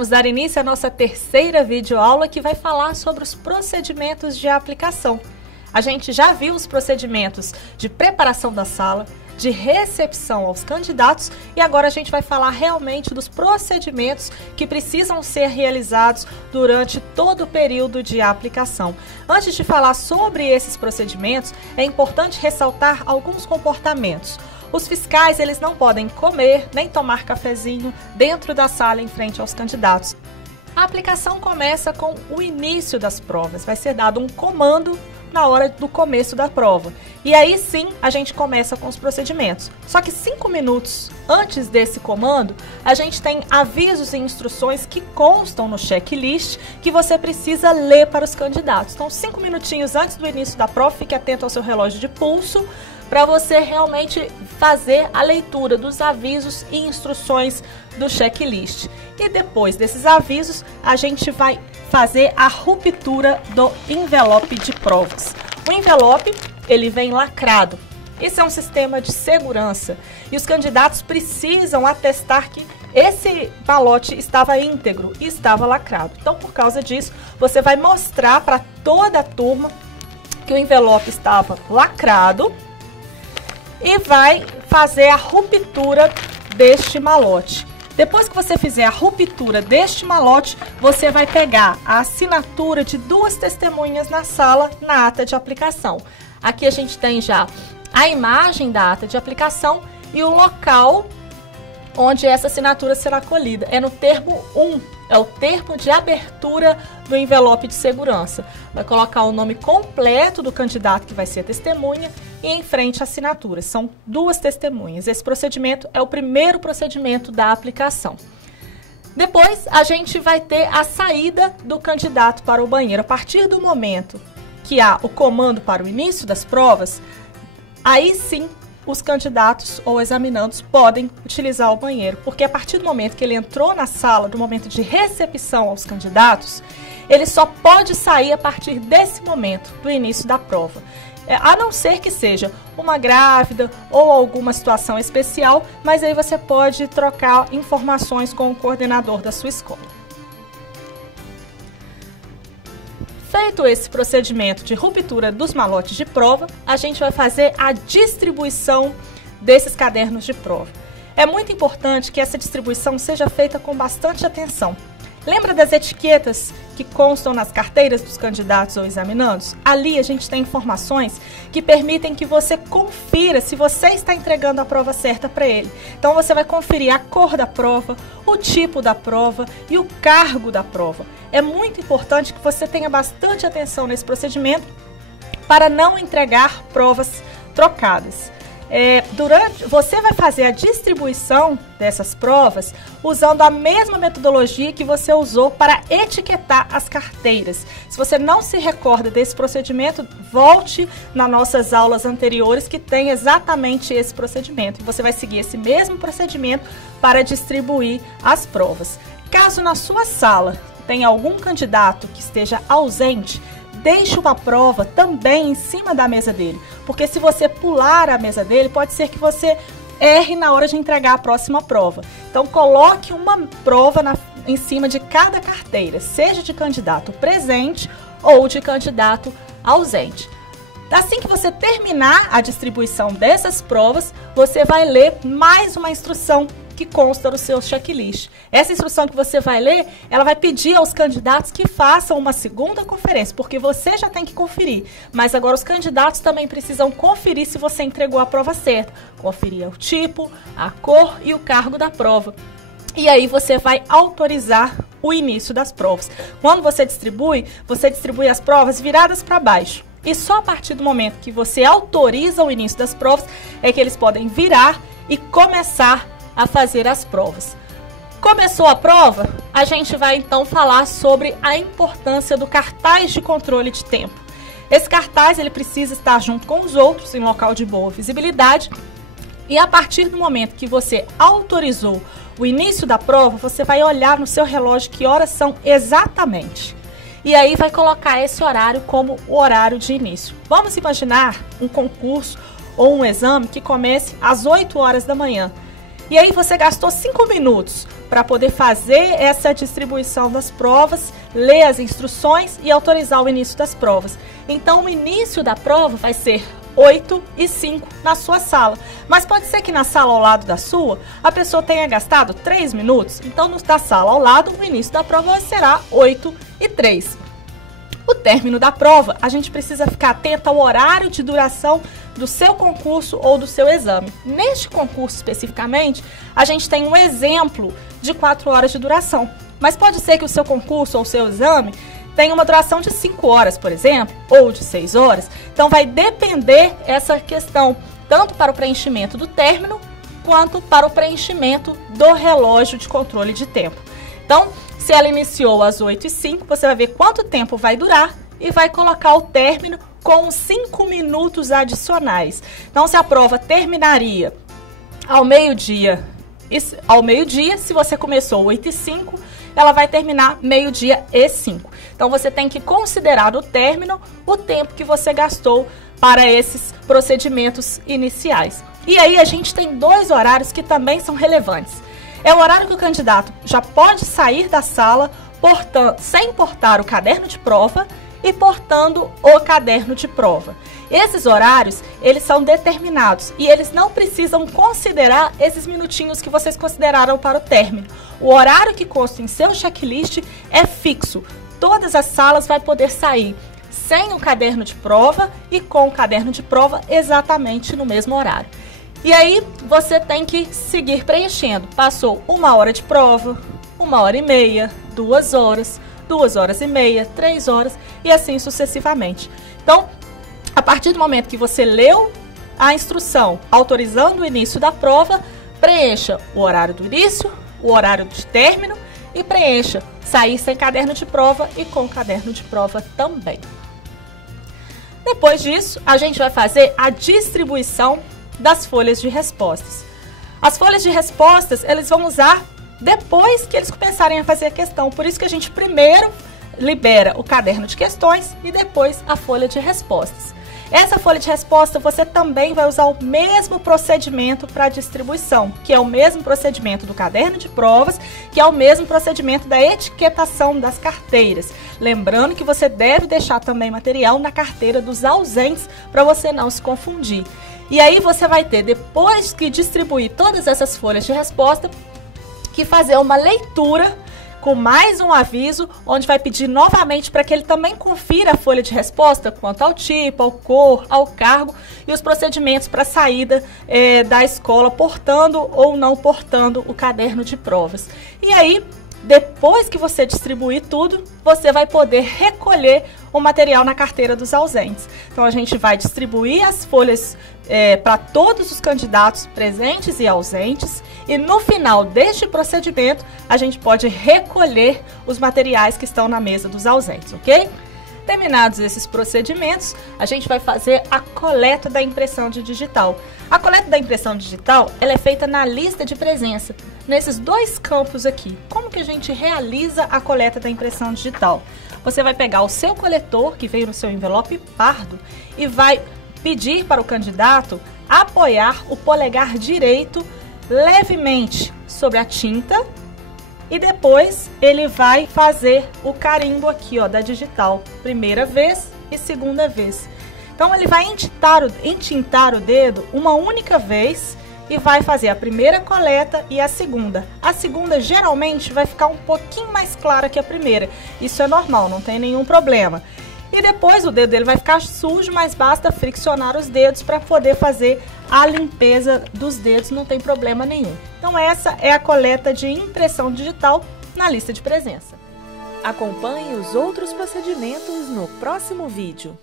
Vamos dar início à nossa terceira videoaula que vai falar sobre os procedimentos de aplicação. A gente já viu os procedimentos de preparação da sala, de recepção aos candidatos e agora a gente vai falar realmente dos procedimentos que precisam ser realizados durante todo o período de aplicação. Antes de falar sobre esses procedimentos, é importante ressaltar alguns comportamentos. Os fiscais, eles não podem comer nem tomar cafezinho dentro da sala em frente aos candidatos. A aplicação começa com o início das provas. Vai ser dado um comando na hora do começo da prova. E aí sim, a gente começa com os procedimentos. Só que 5 minutos antes desse comando, a gente tem avisos e instruções que constam no checklist que você precisa ler para os candidatos. Então, 5 minutinhos antes do início da prova, fique atento ao seu relógio de pulso, para você realmente fazer a leitura dos avisos e instruções do checklist. E depois desses avisos, a gente vai fazer a ruptura do envelope de provas. O envelope, ele vem lacrado. Esse é um sistema de segurança e os candidatos precisam atestar que esse malote estava íntegro e estava lacrado. Então, por causa disso, você vai mostrar para toda a turma que o envelope estava lacrado e vai fazer a ruptura deste malote. Depois que você fizer a ruptura deste malote, você vai pegar a assinatura de 2 testemunhas na sala, na ata de aplicação. Aqui a gente tem já a imagem da ata de aplicação e o local onde essa assinatura será colhida. É no termo 1, é o termo de abertura do envelope de segurança. Vai colocar o nome completo do candidato que vai ser testemunha e em frente a assinatura. São 2 testemunhas. Esse procedimento é o primeiro procedimento da aplicação. Depois, a gente vai ter a saída do candidato para o banheiro. A partir do momento que há o comando para o início das provas, aí sim os candidatos ou examinandos podem utilizar o banheiro, porque a partir do momento que ele entrou na sala, do momento de recepção aos candidatos, ele só pode sair a partir desse momento, do início da prova. A não ser que seja uma grávida ou alguma situação especial, mas aí você pode trocar informações com o coordenador da sua escola. Feito esse procedimento de ruptura dos malotes de prova, a gente vai fazer a distribuição desses cadernos de prova. É muito importante que essa distribuição seja feita com bastante atenção. Lembra das etiquetas que constam nas carteiras dos candidatos ou examinandos? Ali a gente tem informações que permitem que você confira se você está entregando a prova certa para ele. Então você vai conferir a cor da prova, o tipo da prova e o cargo da prova. É muito importante que você tenha bastante atenção nesse procedimento para não entregar provas trocadas. Você vai fazer a distribuição dessas provas usando a mesma metodologia que você usou para etiquetar as carteiras. Se você não se recorda desse procedimento, volte nas nossas aulas anteriores que tem exatamente esse procedimento. E você vai seguir esse mesmo procedimento para distribuir as provas. Caso na sua sala tenha algum candidato que esteja ausente, deixe uma prova também em cima da mesa dele, porque se você pular a mesa dele, pode ser que você erre na hora de entregar a próxima prova. Então, coloque uma prova em cima de cada carteira, seja de candidato presente ou de candidato ausente. Assim que você terminar a distribuição dessas provas, você vai ler mais uma instrução que consta no seu checklist. Essa instrução que você vai ler, ela vai pedir aos candidatos que façam uma segunda conferência, porque você já tem que conferir, mas agora os candidatos também precisam conferir se você entregou a prova certa, conferir o tipo, a cor e o cargo da prova. E aí você vai autorizar o início das provas. Quando você distribui as provas viradas para baixo. E só a partir do momento que você autoriza o início das provas é que eles podem virar e começar a fazer as provas. Começou a prova, a gente vai então falar sobre a importância do cartaz de controle de tempo. Esse cartaz ele precisa estar junto com os outros em local de boa visibilidade e a partir do momento que você autorizou o início da prova, você vai olhar no seu relógio que horas são exatamente. E aí vai colocar esse horário como o horário de início. Vamos imaginar um concurso ou um exame que comece às 8 horas da manhã. E aí você gastou 5 minutos para poder fazer essa distribuição das provas, ler as instruções e autorizar o início das provas. Então o início da prova vai ser 8h05 na sua sala. Mas pode ser que na sala ao lado da sua, a pessoa tenha gastado 3 minutos. Então na sala ao lado, o início da prova será 8h03. O término da prova, a gente precisa ficar atento ao horário de duração do seu concurso ou do seu exame. Neste concurso especificamente, a gente tem um exemplo de 4 horas de duração. Mas pode ser que o seu concurso ou o seu exame tenha uma duração de 5 horas, por exemplo, ou de 6 horas. Então vai depender essa questão, tanto para o preenchimento do término, quanto para o preenchimento do relógio de controle de tempo. Então, se ela iniciou às 8h05, você vai ver quanto tempo vai durar e vai colocar o término com 5 minutos adicionais. Então, se a prova terminaria ao meio-dia, se você começou 8h05, ela vai terminar meio-dia e 5. Então, você tem que considerar no término o tempo que você gastou para esses procedimentos iniciais. E aí, a gente tem 2 horários que também são relevantes. É o horário que o candidato já pode sair da sala sem portar o caderno de prova e portando o caderno de prova. Esses horários, eles são determinados e eles não precisam considerar esses minutinhos que vocês consideraram para o término. O horário que consta em seu checklist é fixo. Todas as salas vai poder sair sem o caderno de prova e com o caderno de prova exatamente no mesmo horário. E aí, você tem que seguir preenchendo. Passou 1 hora de prova, 1h30, 2 horas, 2h30, 3 horas e assim sucessivamente. Então, a partir do momento que você leu a instrução autorizando o início da prova, preencha o horário do início, o horário de término e preencha sair sem caderno de prova e com caderno de prova também. Depois disso, a gente vai fazer a distribuição das folhas de respostas. As folhas de respostas, eles vão usar depois que eles começarem a fazer a questão. Por isso que a gente primeiro libera o caderno de questões e depois a folha de respostas. Essa folha de resposta, você também vai usar o mesmo procedimento para distribuição, que é o mesmo procedimento do caderno de provas, que é o mesmo procedimento da etiquetação das carteiras. Lembrando que você deve deixar também material na carteira dos ausentes para você não se confundir. E aí você vai ter, depois que distribuir todas essas folhas de resposta, que fazer uma leitura com mais um aviso, onde vai pedir novamente para que ele também confira a folha de resposta quanto ao tipo, ao cor, ao cargo e os procedimentos para saída da escola, portando ou não portando o caderno de provas. E aí, depois que você distribuir tudo, você vai poder recolher o material na carteira dos ausentes. Então, a gente vai distribuir as folhas para todos os candidatos presentes e ausentes e no final deste procedimento, a gente pode recolher os materiais que estão na mesa dos ausentes, ok? Terminados esses procedimentos, a gente vai fazer a coleta da impressão de digital. A coleta da impressão digital, ela é feita na lista de presença, nesses 2 campos aqui. Como que a gente realiza a coleta da impressão digital? Você vai pegar o seu coletor, que veio no seu envelope pardo, e vai pedir para o candidato apoiar o polegar direito levemente sobre a tinta e depois ele vai fazer o carimbo aqui, ó, da digital, primeira vez e segunda vez. Então ele vai entintar o dedo uma única vez e vai fazer a primeira coleta e a segunda. A segunda geralmente vai ficar um pouquinho mais clara que a primeira. Isso é normal, não tem nenhum problema. E depois o dedo dele vai ficar sujo, mas basta friccionar os dedos para poder fazer a limpeza dos dedos, não tem problema nenhum. Então essa é a coleta de impressão digital na lista de presença. Acompanhe os outros procedimentos no próximo vídeo.